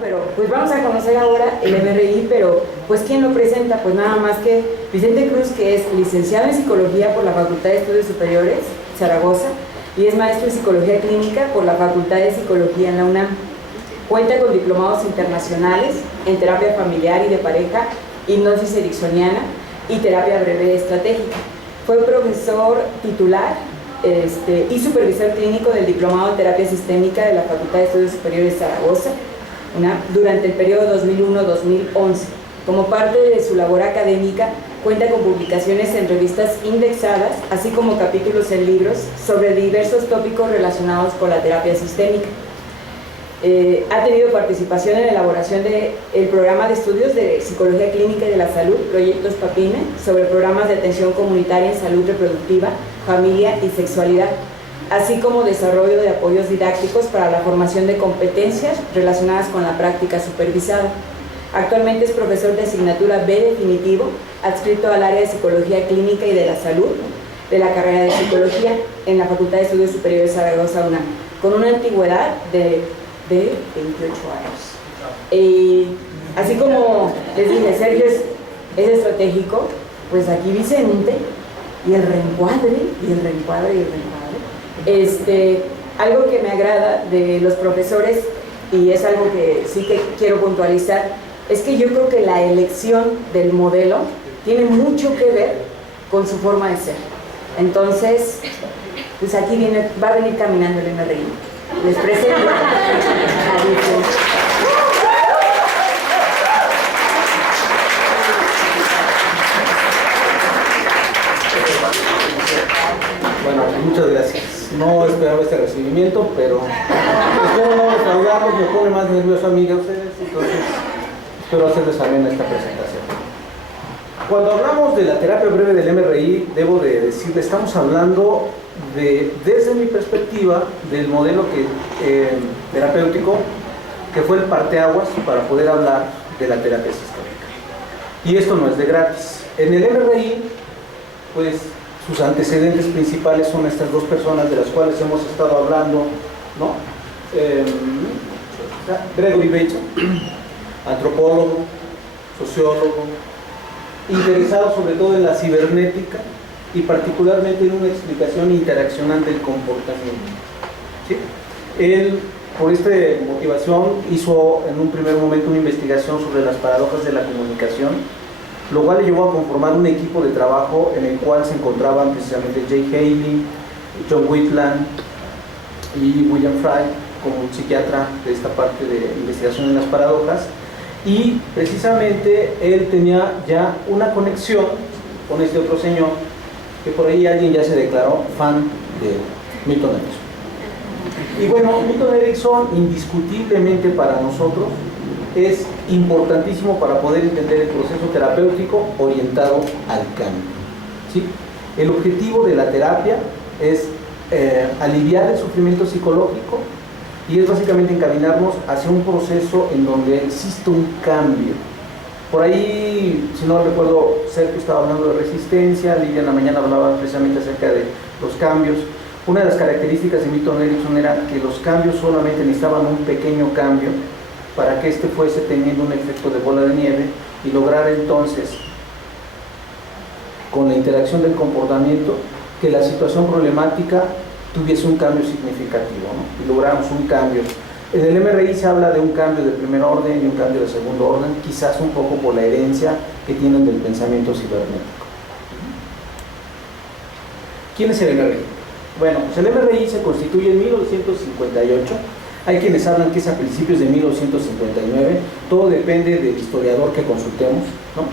Pero pues vamos a conocer ahora el MRI, pero pues ¿quién lo presenta? Pues nada más que Vicente Cruz, que es licenciado en Psicología por la Facultad de Estudios Superiores, Zaragoza, y es maestro en Psicología Clínica por la Facultad de Psicología en la UNAM. Cuenta con diplomados internacionales en terapia familiar y de pareja, hipnosis ericksoniana y terapia breve estratégica. Fue profesor titular y supervisor clínico del diplomado en terapia sistémica de la Facultad de Estudios Superiores Zaragoza durante el periodo 2001-2011. Como parte de su labor académica, cuenta con publicaciones en revistas indexadas, así como capítulos en libros sobre diversos tópicos relacionados con la terapia sistémica. Ha tenido participación en la elaboración del programa de estudios de Psicología Clínica y de la Salud, Proyectos PAPIME, sobre programas de atención comunitaria en salud reproductiva, familia y sexualidad, así como desarrollo de apoyos didácticos para la formación de competencias relacionadas con la práctica supervisada. Actualmente es profesor de asignatura B definitivo, adscrito al área de Psicología Clínica y de la Salud de la carrera de Psicología en la Facultad de Estudios Superiores Zaragoza UNAM, con una antigüedad de 28 años. Y así como les dije, Sergio es estratégico, pues aquí Vicente, y el reencuadre, y el reencuadre, y el reencuadre. Algo que me agrada de los profesores, y es algo que sí que quiero puntualizar, es que yo creo que la elección del modelo tiene mucho que ver con su forma de ser. Entonces, pues aquí va a venir caminando el MRI. Les presento a Vicente. Bueno, muchas gracias. No esperaba este recibimiento, pero espero no defraudarlos, me pone más nervioso a mí que a ustedes, entonces espero hacerles amena esta presentación. Cuando hablamos de la terapia breve del MRI, debo de decirles, estamos hablando desde mi perspectiva, del modelo terapéutico que fue el parteaguas para poder hablar de la terapia sistémica. Y esto no es de gratis. En el MRI, pues, sus antecedentes principales son estas dos personas de las cuales hemos estado hablando, ¿no? Gregory Bateson, antropólogo, sociólogo, interesado sobre todo en la cibernética y particularmente en una explicación interaccional del comportamiento. ¿Sí? Él, por esta motivación, hizo en un primer momento una investigación sobre las paradojas de la comunicación, lo cual le llevó a conformar un equipo de trabajo en el cual se encontraban precisamente Jay Haley, John Whitland y William Fry como un psiquiatra de esta parte de investigación en las paradojas, y precisamente él tenía ya una conexión con este otro señor, que por ahí alguien ya se declaró fan de Milton Erickson. Y bueno, Milton Erickson indiscutiblemente para nosotros es importantísimo para poder entender el proceso terapéutico orientado al cambio. ¿Sí? El objetivo de la terapia es aliviar el sufrimiento psicológico y es básicamente encaminarnos hacia un proceso en donde existe un cambio. Por ahí, si no recuerdo, Sergio estaba hablando de resistencia, Lidia en la mañana hablaba precisamente acerca de los cambios. Una de las características de Milton Erickson era que los cambios solamente necesitaban un pequeño cambio para que éste fuese teniendo un efecto de bola de nieve y lograr entonces, con la interacción del comportamiento, que la situación problemática tuviese un cambio significativo, ¿no? Y logramos un cambio. En el MRI se habla de un cambio de primer orden y un cambio de segundo orden, quizás un poco por la herencia que tienen del pensamiento cibernético. ¿Quién es el MRI? Bueno, pues el MRI se constituye en 1958. Hay quienes hablan que es a principios de 1959, todo depende del historiador que consultemos, ¿no?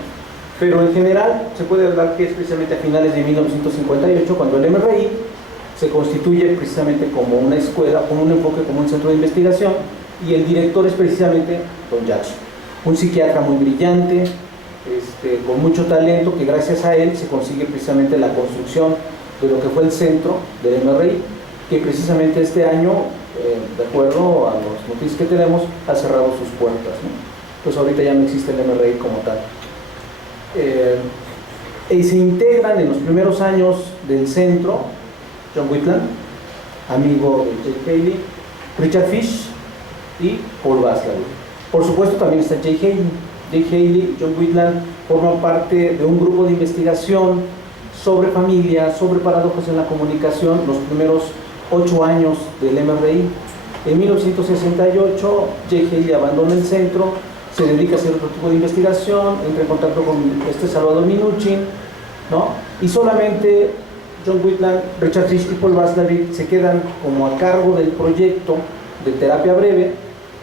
Pero en general se puede hablar que es precisamente a finales de 1958 cuando el MRI se constituye precisamente como una escuela, con un enfoque como un centro de investigación, y el director es precisamente Don Jackson, un psiquiatra muy brillante, con mucho talento, que gracias a él se consigue precisamente la construcción de lo que fue el centro del MRI, que precisamente este año, de acuerdo a los noticias que tenemos, ha cerrado sus puertas, ¿no? Pues ahorita ya no existe el MRI como tal. Y se integran en los primeros años del centro John Whitland, amigo de Jay Haley, Richard Fish y Paul Watzlawick. Por supuesto también está Jay Haley. Jay Haley y John Whitland forman parte de un grupo de investigación sobre familia, sobre paradojas en la comunicación, los primeros 8 años del MRI. En 1968, Jay Haley abandona el centro, se dedica a hacer otro tipo de investigación, entra en contacto con Salvador Minuchin, ¿no? Y solamente John Whitland, Richard Fish y Paul Watzlawick se quedan como a cargo del proyecto de terapia breve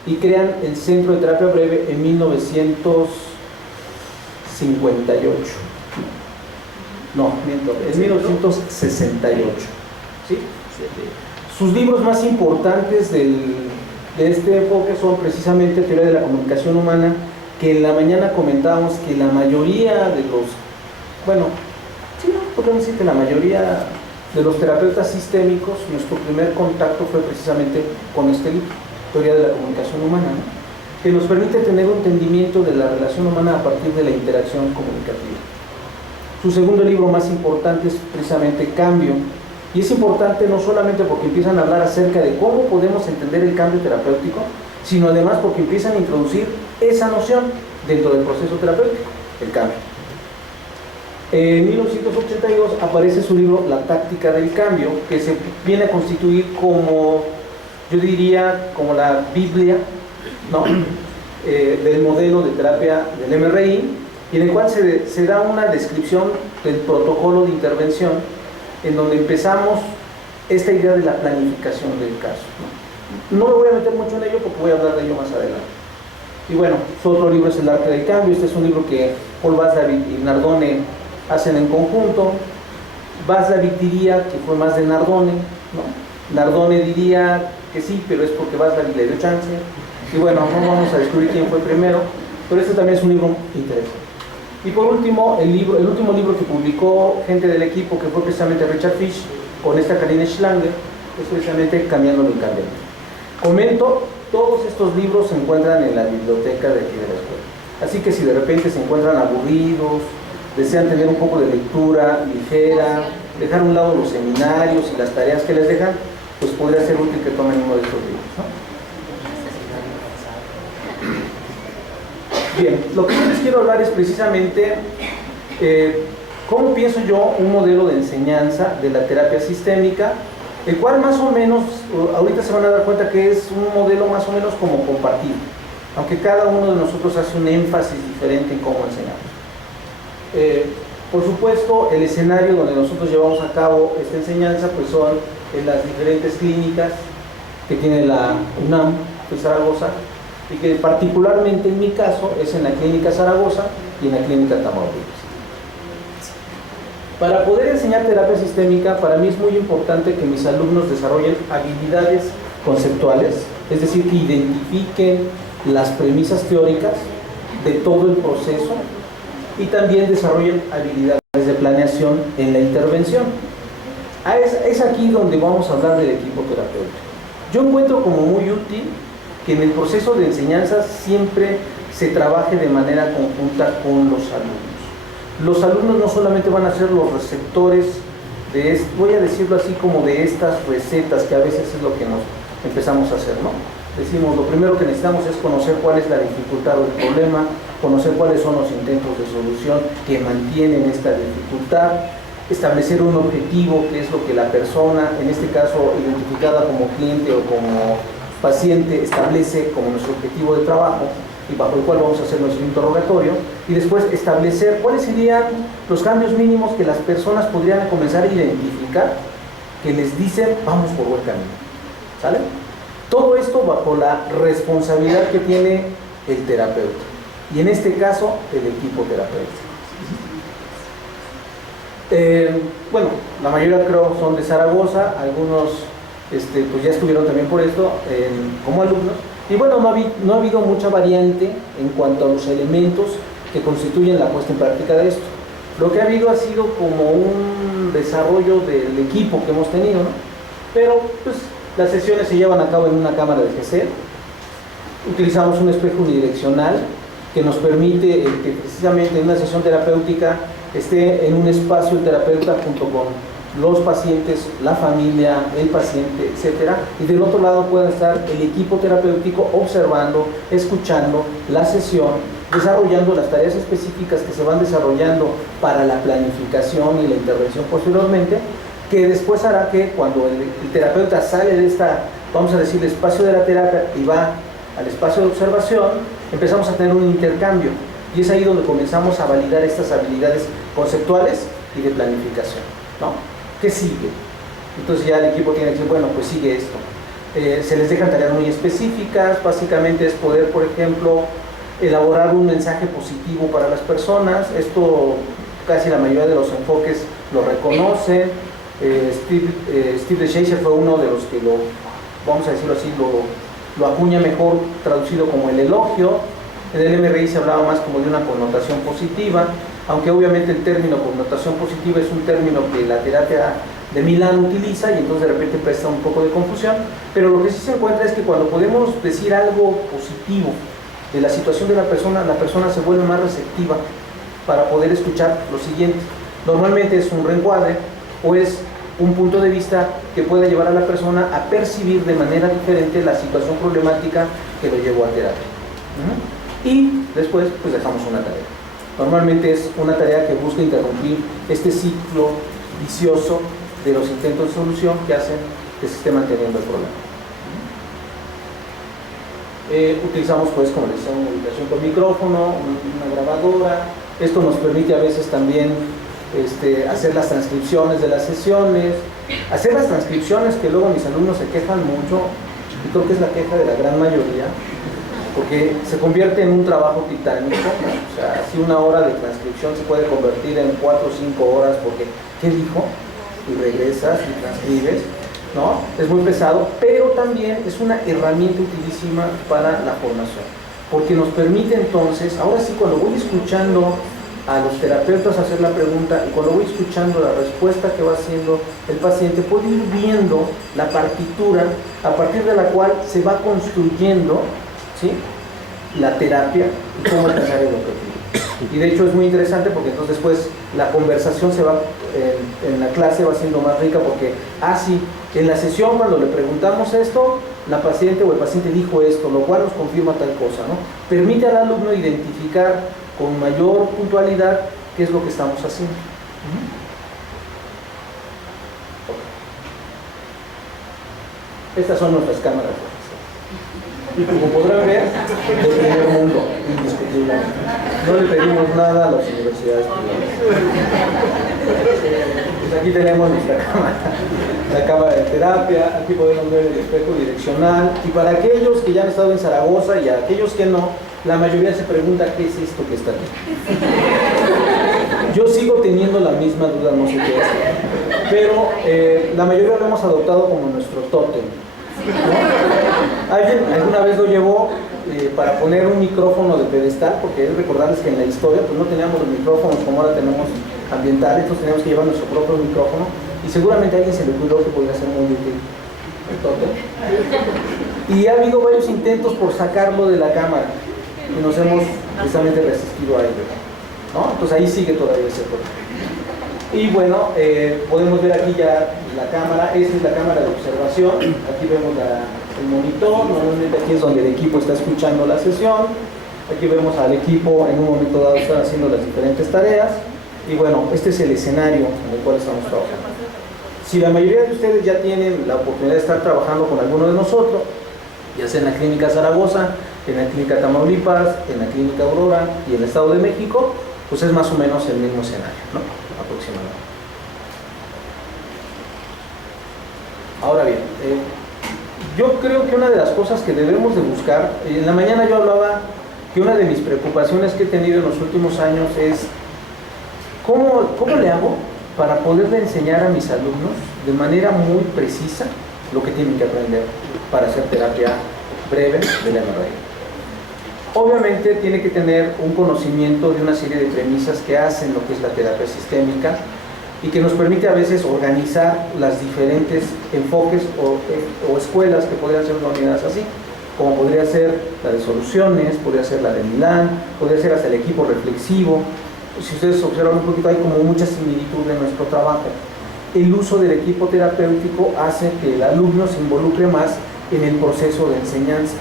y crean el Centro de Terapia Breve en 1958. No, miento, en 1968. ¿Sí? Sus libros más importantes de este enfoque son precisamente Teoría de la Comunicación Humana, que en la mañana comentábamos que la mayoría de los, bueno, sí, no, podemos decir que la mayoría de los terapeutas sistémicos, nuestro primer contacto fue precisamente con este libro, Teoría de la Comunicación Humana, ¿no? Que nos permite tener un entendimiento de la relación humana a partir de la interacción comunicativa. Su segundo libro más importante es precisamente Cambio, y es importante no solamente porque empiezan a hablar acerca de cómo podemos entender el cambio terapéutico, sino además porque empiezan a introducir esa noción dentro del proceso terapéutico, el cambio. En 1982 aparece su libro La Táctica del Cambio, que se viene a constituir como, yo diría, como la Biblia, ¿no? Del modelo de terapia del MRI, y en el cual se da una descripción del protocolo de intervención, en donde empezamos esta idea de la planificación del caso. No me voy a meter mucho en ello porque voy a hablar de ello más adelante. Y bueno, su otro libro es El Arte del Cambio. Este es un libro que Paul Watzlawick y Nardone hacen en conjunto. Watzlawick diría que fue más de Nardone, ¿no? Nardone diría que sí, pero es porque Watzlawick le dio chance. Y bueno, no vamos a descubrir quién fue primero, pero este también es un libro interesante. Y por último, el último libro que publicó gente del equipo, que fue precisamente Richard Fish, con esta Karine Schlanger, es precisamente Cambiando lo Incambiable. Comento, todos estos libros se encuentran en la biblioteca de aquí de la escuela. Así que si de repente se encuentran aburridos, desean tener un poco de lectura ligera, dejar a un lado los seminarios y las tareas que les dejan, pues podría ser útil que tomen uno de estos libros, ¿no? Bien, lo que yo les quiero hablar es precisamente cómo pienso yo un modelo de enseñanza de la terapia sistémica, el cual más o menos, ahorita se van a dar cuenta que es un modelo más o menos como compartido, aunque cada uno de nosotros hace un énfasis diferente en cómo enseñamos. Por supuesto, el escenario donde nosotros llevamos a cabo esta enseñanza pues son en las diferentes clínicas que tiene la UNAM de Zaragoza, y que particularmente en mi caso es en la Clínica Zaragoza y en la Clínica Tamaulipas. Para poder enseñar terapia sistémica, para mí es muy importante que mis alumnos desarrollen habilidades conceptuales, es decir, que identifiquen las premisas teóricas de todo el proceso y también desarrollen habilidades de planeación en la intervención. Es aquí donde vamos a hablar del equipo terapéutico. Yo encuentro como muy útil que en el proceso de enseñanza siempre se trabaje de manera conjunta con los alumnos. Los alumnos no solamente van a ser los receptores de, voy a decirlo así, como de estas recetas, que a veces es lo que nos empezamos a hacer, ¿no? Decimos, lo primero que necesitamos es conocer cuál es la dificultad o el problema, conocer cuáles son los intentos de solución que mantienen esta dificultad, establecer un objetivo, que es lo que la persona, en este caso identificada como cliente o como paciente, establece como nuestro objetivo de trabajo y bajo el cual vamos a hacer nuestro interrogatorio, y después establecer cuáles serían los cambios mínimos que las personas podrían comenzar a identificar, que les dicen vamos por buen camino, ¿sale? Todo esto bajo la responsabilidad que tiene el terapeuta, y en este caso el equipo terapéutico. Bueno, la mayoría creo son de Zaragoza, algunos pues ya estuvieron también por esto como alumnos, y bueno, no ha habido mucha variante en cuanto a los elementos que constituyen la puesta en práctica de esto. Lo que ha habido ha sido como un desarrollo del equipo que hemos tenido, ¿no? Pero pues las sesiones se llevan a cabo en una cámara de GC, utilizamos un espejo unidireccional que nos permite que precisamente en una sesión terapéutica esté en un espacio el terapeuta junto con los pacientes, la familia, el paciente, etcétera, y del otro lado pueda estar el equipo terapéutico observando, escuchando la sesión, desarrollando las tareas específicas que se van desarrollando para la planificación y la intervención posteriormente, que después hará que cuando el terapeuta sale de esta, vamos a decir, el espacio de la terapia y va al espacio de observación, empezamos a tener un intercambio, y es ahí donde comenzamos a validar estas habilidades conceptuales y de planificación, ¿no? ¿Qué sigue? Entonces ya el equipo tiene que decir, bueno, pues sigue esto. Se les dejan tareas muy específicas, básicamente es poder, por ejemplo, elaborar un mensaje positivo para las personas. Esto casi la mayoría de los enfoques lo reconocen. Steve DeShazer fue uno de los que lo, vamos a decirlo así, lo acuña mejor traducido como el elogio. En el MRI se hablaba más como de una connotación positiva, aunque obviamente el término connotación positiva es un término que la terapia de Milán utiliza y entonces de repente presta un poco de confusión, pero lo que sí se encuentra es que cuando podemos decir algo positivo de la situación de la persona se vuelve más receptiva para poder escuchar lo siguiente. Normalmente es un reencuadre o es un punto de vista que puede llevar a la persona a percibir de manera diferente la situación problemática que lo llevó a terapia. Y después pues dejamos una tarea. Normalmente es una tarea que busca interrumpir este ciclo vicioso de los intentos de solución que hacen que se esté manteniendo el problema. Utilizamos, pues, como les decía, una ubicación con micrófono, una grabadora. Esto nos permite a veces también hacer las transcripciones de las sesiones, hacer las transcripciones que luego mis alumnos se quejan mucho, y creo que es la queja de la gran mayoría, porque se convierte en un trabajo titánico, ¿no? O sea, si una hora de transcripción se puede convertir en 4 o 5 horas, porque ¿qué dijo? Y regresas y transcribes, ¿no? Es muy pesado, pero también es una herramienta utilísima para la formación, porque nos permite entonces, ahora sí, cuando voy escuchando a los terapeutas hacer la pregunta y cuando voy escuchando la respuesta que va haciendo el paciente, puedo ir viendo la partitura a partir de la cual se va construyendo, ¿sí?, la terapia y cómo alcanzar el objetivo. Y de hecho es muy interesante porque entonces después la conversación se va, en la clase va siendo más rica porque, sí, en la sesión cuando le preguntamos esto, la paciente o el paciente dijo esto, lo cual nos confirma tal cosa, ¿no? Permite al alumno identificar con mayor puntualidad qué es lo que estamos haciendo. Estas son nuestras cámaras. Y como podrán ver, el primer mundo, indiscutible. No le pedimos nada a las universidades privadas. Pues aquí tenemos nuestra cámara, la cámara de terapia, aquí podemos ver el espejo direccional, y para aquellos que ya han estado en Zaragoza y a aquellos que no, la mayoría se pregunta qué es esto que está aquí. Yo sigo teniendo la misma duda, no sé qué es, pero la mayoría lo hemos adoptado como nuestro tótem, ¿no? Alguien alguna vez lo llevó para poner un micrófono de pedestal, porque es recordarles que en la historia pues no teníamos los micrófonos como ahora tenemos ambientales, entonces teníamos que llevar nuestro propio micrófono, y seguramente a alguien se le ocurrió que podía ser muy útil el tótem. Y ha habido varios intentos por sacarlo de la cámara y nos hemos precisamente resistido a ello, ¿no? Entonces ahí sigue todavía ese problema. Y bueno, podemos ver aquí ya la cámara. Esta es la cámara de observación. Aquí vemos el monitor. Normalmente aquí es donde el equipo está escuchando la sesión. Aquí vemos al equipo en un momento dado están haciendo las diferentes tareas. Y bueno, este es el escenario en el cual estamos trabajando. Si la mayoría de ustedes ya tienen la oportunidad de estar trabajando con alguno de nosotros, ya sea en la Clínica Zaragoza, en la Clínica Tamaulipas, en la Clínica Aurora y en el Estado de México, pues es más o menos el mismo escenario, ¿no? Aproximadamente. Ahora bien, yo creo que una de las cosas que debemos de buscar, en la mañana yo hablaba que una de mis preocupaciones que he tenido en los últimos años es ¿cómo le hago para poderle enseñar a mis alumnos de manera muy precisa lo que tienen que aprender para hacer terapia breve del MRI? Obviamente tiene que tener un conocimiento de una serie de premisas que hacen lo que es la terapia sistémica y que nos permite a veces organizar las diferentes enfoques o escuelas que podrían ser denominadas así, como podría ser la de soluciones, podría ser la de Milán, podría ser hasta el equipo reflexivo, si ustedes observan un poquito, hay como mucha similitud en nuestro trabajo. El uso del equipo terapéutico hace que el alumno se involucre más en el proceso de enseñanza,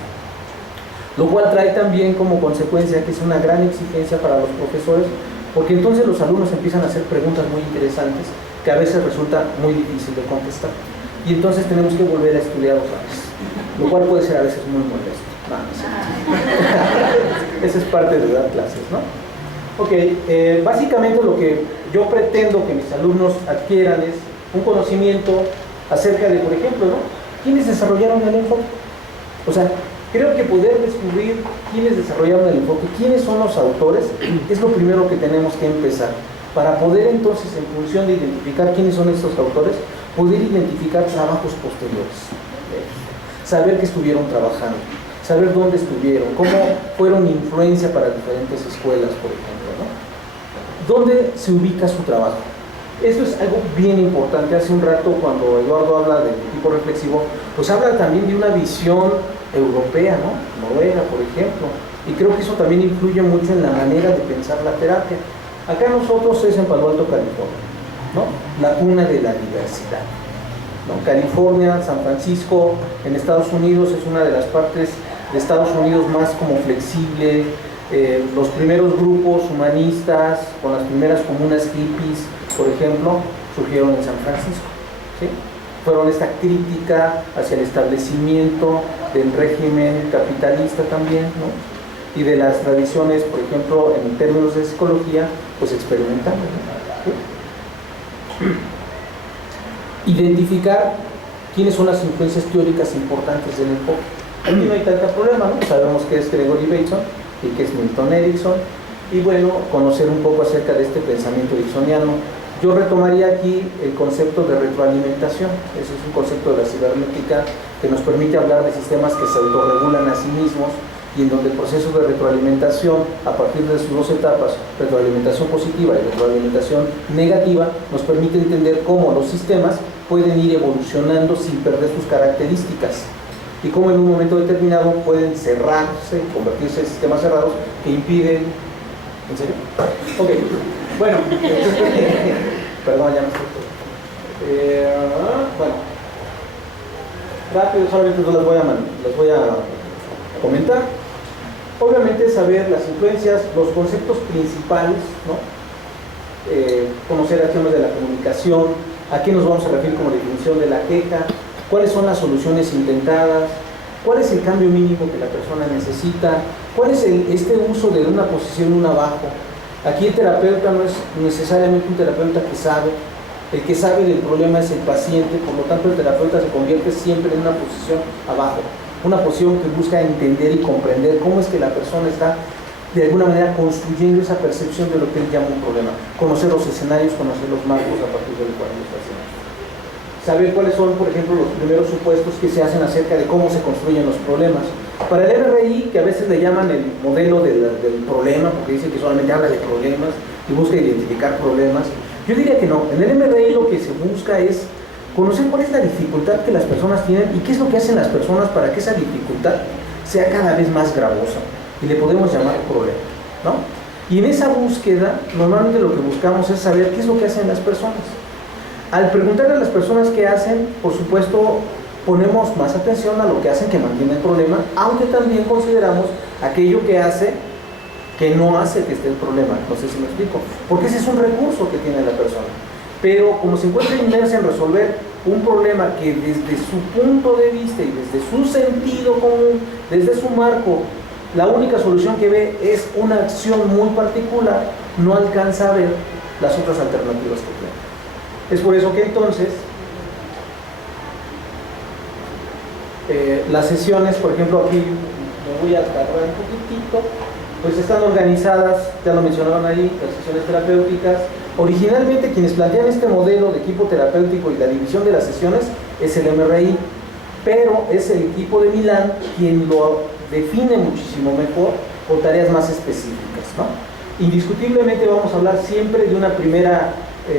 lo cual trae también como consecuencia que es una gran exigencia para los profesores, porque entonces los alumnos empiezan a hacer preguntas muy interesantes que a veces resulta muy difícil de contestar, y entonces tenemos que volver a estudiar otra vez, lo cual puede ser a veces muy molesto. Esa es parte de dar clases, ¿no? Ok, básicamente lo que yo pretendo que mis alumnos adquieran es un conocimiento acerca de, por ejemplo, ¿no?, ¿quiénes desarrollaron el enfoque? O sea, creo que poder descubrir quiénes desarrollaron el enfoque, quiénes son los autores, es lo primero que tenemos que empezar. Para poder entonces, en función de identificar quiénes son estos autores, poder identificar trabajos posteriores. Saber que estuvieron trabajando, saber dónde estuvieron, cómo fueron influencia para diferentes escuelas, por ejemplo, ¿no? ¿Dónde se ubica su trabajo? Esto es algo bien importante. Hace un rato, cuando Eduardo habla del equipo reflexivo, pues habla también de una visión europea, ¿no? Noruega, por ejemplo, y creo que eso también influye mucho en la manera de pensar la terapia. Acá nosotros es en Palo Alto, California, ¿no?, la cuna de la diversidad, ¿no? California, San Francisco, en Estados Unidos, es una de las partes de Estados Unidos más como flexible. Los primeros grupos humanistas, con las primeras comunas hippies, por ejemplo, surgieron en San Francisco, ¿sí? Fueron esta crítica hacia el establecimiento del régimen capitalista también, ¿no?, y de las tradiciones, por ejemplo, en términos de psicología, pues experimentales, ¿no? ¿Sí? Identificar quiénes son las influencias teóricas importantes del enfoque. Aquí no hay tanto problema, ¿no? Sabemos que es Gregory Bateson y que es Milton Erickson, y bueno, conocer un poco acerca de este pensamiento ericksoniano. Yo retomaría aquí el concepto de retroalimentación. Ese es un concepto de la cibernética que nos permite hablar de sistemas que se autorregulan a sí mismos, y en donde el proceso de retroalimentación, a partir de sus dos etapas, retroalimentación positiva y retroalimentación negativa, nos permite entender cómo los sistemas pueden ir evolucionando sin perder sus características, y cómo en un momento determinado pueden cerrarse, convertirse en sistemas cerrados que impiden... ¿En serio? Ok, bueno, perdón, ya me estoy... bueno, rápido, solamente les voy a comentar. Obviamente saber las influencias, los conceptos principales, ¿no? Conocer acciones de la comunicación, a qué nos vamos a referir como definición de la queja, cuáles son las soluciones intentadas, cuál es el cambio mínimo que la persona necesita, cuál es este uso de una posición y un abajo. Aquí el terapeuta no es necesariamente un terapeuta que sabe. El que sabe del problema es el paciente, por lo tanto el terapeuta se convierte siempre en una posición abajo, una posición que busca entender y comprender cómo es que la persona está de alguna manera construyendo esa percepción de lo que él llama un problema, conocer los escenarios, conocer los marcos a partir del cual lo está haciendo. Saber cuáles son, por ejemplo, los primeros supuestos que se hacen acerca de cómo se construyen los problemas. Para el MRI, que a veces le llaman el modelo del problema, porque dice que solamente habla de problemas y busca identificar problemas, yo diría que no. En el MRI lo que se busca es conocer cuál es la dificultad que las personas tienen y qué es lo que hacen las personas para que esa dificultad sea cada vez más gravosa, y le podemos llamar problema, ¿no? Y en esa búsqueda, normalmente lo que buscamos es saber qué es lo que hacen las personas. Al preguntarle a las personas qué hacen, por supuesto, ponemos más atención a lo que hacen que mantiene el problema, aunque también consideramos aquello que hace que no hace que esté el problema. No sé si me explico, porque ese es un recurso que tiene la persona. Pero como se encuentra inmersa en resolver un problema que desde su punto de vista y desde su sentido común, desde su marco, la única solución que ve es una acción muy particular, no alcanza a ver las otras alternativas que tiene. Es por eso que entonces las sesiones, por ejemplo, aquí me voy a agarrar un poquitito, pues están organizadas, ya lo mencionaron ahí, las sesiones terapéuticas. Originalmente quienes plantean este modelo de equipo terapéutico y la división de las sesiones es el MRI, pero es el equipo de Milán quien lo define muchísimo mejor con tareas más específicas, ¿no? Indiscutiblemente vamos a hablar siempre de una primera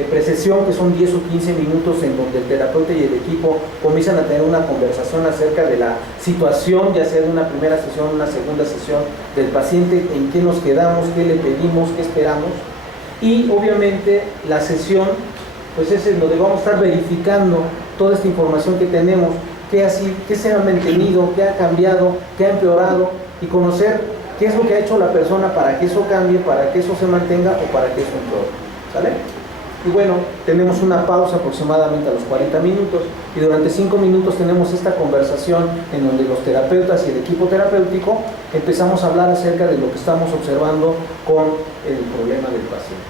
precesión, que son 10 o 15 minutos en donde el terapeuta y el equipo comienzan a tener una conversación acerca de la situación, ya sea de una primera sesión, una segunda sesión del paciente, en qué nos quedamos, qué le pedimos, qué esperamos. Y obviamente la sesión, pues es en donde vamos a estar verificando toda esta información que tenemos, qué se ha mantenido, qué ha cambiado, qué ha empeorado, y conocer qué es lo que ha hecho la persona para que eso cambie, para que eso se mantenga o para que eso empeore. ¿Sale? Y bueno, tenemos una pausa aproximadamente a los 40 minutos y durante 5 minutos tenemos esta conversación en donde los terapeutas y el equipo terapéutico empezamos a hablar acerca de lo que estamos observando con el problema del paciente.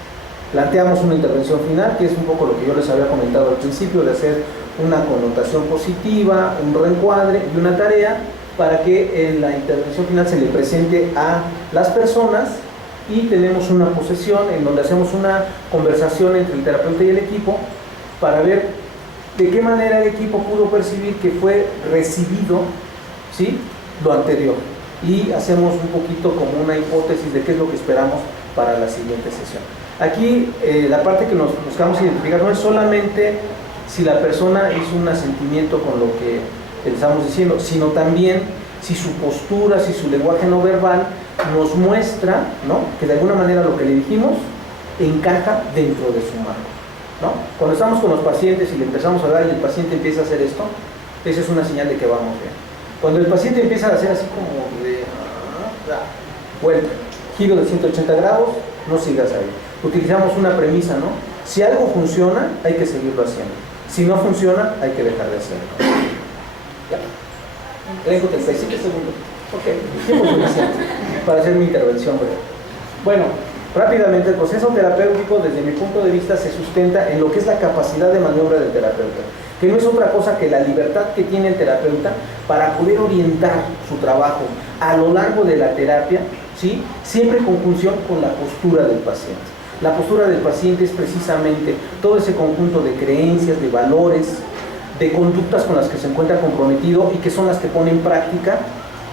Planteamos una intervención final, que es un poco lo que yo les había comentado al principio, de hacer una connotación positiva, un reencuadre y una tarea para que en la intervención final se le presente a las personas, y tenemos una posesión en donde hacemos una conversación entre el terapeuta y el equipo para ver de qué manera el equipo pudo percibir que fue recibido, ¿sí?, lo anterior, y hacemos un poquito como una hipótesis de qué es lo que esperamos para la siguiente sesión. Aquí la parte que nos buscamos identificar no es solamente si la persona hizo un asentimiento con lo que le estamos diciendo, sino también si su postura, si su lenguaje no verbal nos muestra, ¿no?, que de alguna manera lo que le dijimos encaja dentro de su marco, ¿no? Cuando estamos con los pacientes y le empezamos a dar y el paciente empieza a hacer esto, esa es una señal de que vamos bien. Cuando el paciente empieza a hacer así como de vuelta, giro de 180 grados, no sigas ahí. Utilizamos una premisa, ¿no? Si algo funciona, hay que seguirlo haciendo. Si no funciona, hay que dejar de hacerlo. Ya. Tengo 37 segundos. Ok, tiempo suficiente para hacer mi intervención breve. Bueno, rápidamente, el proceso terapéutico, desde mi punto de vista, se sustenta en lo que es la capacidad de maniobra del terapeuta, que no es otra cosa que la libertad que tiene el terapeuta para poder orientar su trabajo a lo largo de la terapia, ¿sí?, siempre en conjunción con la postura del paciente. La postura del paciente es precisamente todo ese conjunto de creencias, de valores, de conductas con las que se encuentra comprometido y que son las que pone en práctica,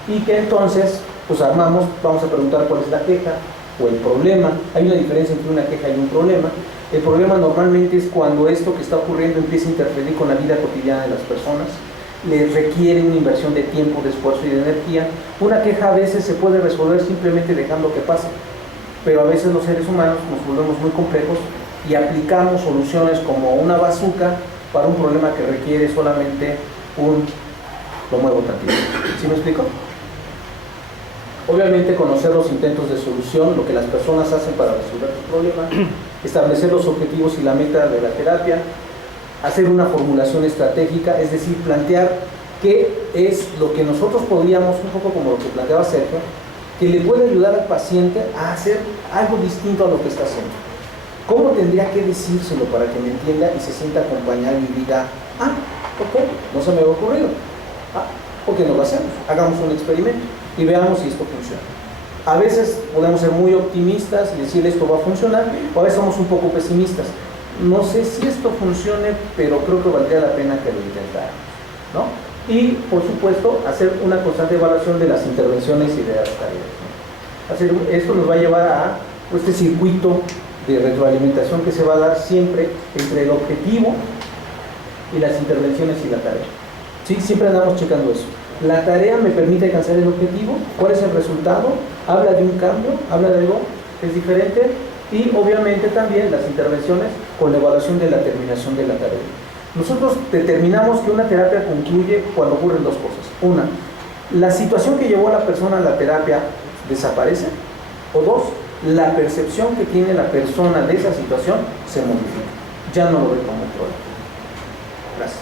y que entonces pues armamos, vamos a preguntar cuál es la queja o el problema. Hay una diferencia entre una queja y un problema. El problema normalmente es cuando esto que está ocurriendo empieza a interferir con la vida cotidiana de las personas, les requiere una inversión de tiempo, de esfuerzo y de energía. Una queja a veces se puede resolver simplemente dejando que pase, pero a veces los seres humanos nos volvemos muy complejos y aplicamos soluciones como una bazuca para un problema que requiere solamente lo muevo tantito. ¿Sí me explico? Obviamente conocer los intentos de solución, lo que las personas hacen para resolver su problema, establecer los objetivos y la meta de la terapia, hacer una formulación estratégica, es decir, plantear qué es lo que nosotros podríamos, un poco como lo que planteaba Sergio, que le puede ayudar al paciente a hacer algo distinto a lo que está haciendo. ¿Cómo tendría que decírselo para que me entienda y se sienta acompañado y diga, ok, no se me había ocurrido, ¿por qué no lo hacemos? Hagamos un experimento y veamos si esto funciona. A veces podemos ser muy optimistas y decir esto va a funcionar, o a veces somos un poco pesimistas. No sé si esto funcione, pero creo que valdría la pena que lo intentáramos, ¿no? Y, por supuesto, hacer una constante evaluación de las intervenciones y de las tareas, ¿no? Esto nos va a llevar a este circuito de retroalimentación que se va a dar siempre entre el objetivo y las intervenciones y la tarea. ¿Sí? Siempre andamos checando eso. La tarea me permite alcanzar el objetivo, cuál es el resultado, habla de un cambio, habla de algo que es diferente, y obviamente también las intervenciones con la evaluación de la terminación de la tarea. Nosotros determinamos que una terapia concluye cuando ocurren dos cosas. Una, la situación que llevó a la persona a la terapia desaparece, o dos, la percepción que tiene la persona de esa situación se modifica, ya no lo ve como un problema. Gracias.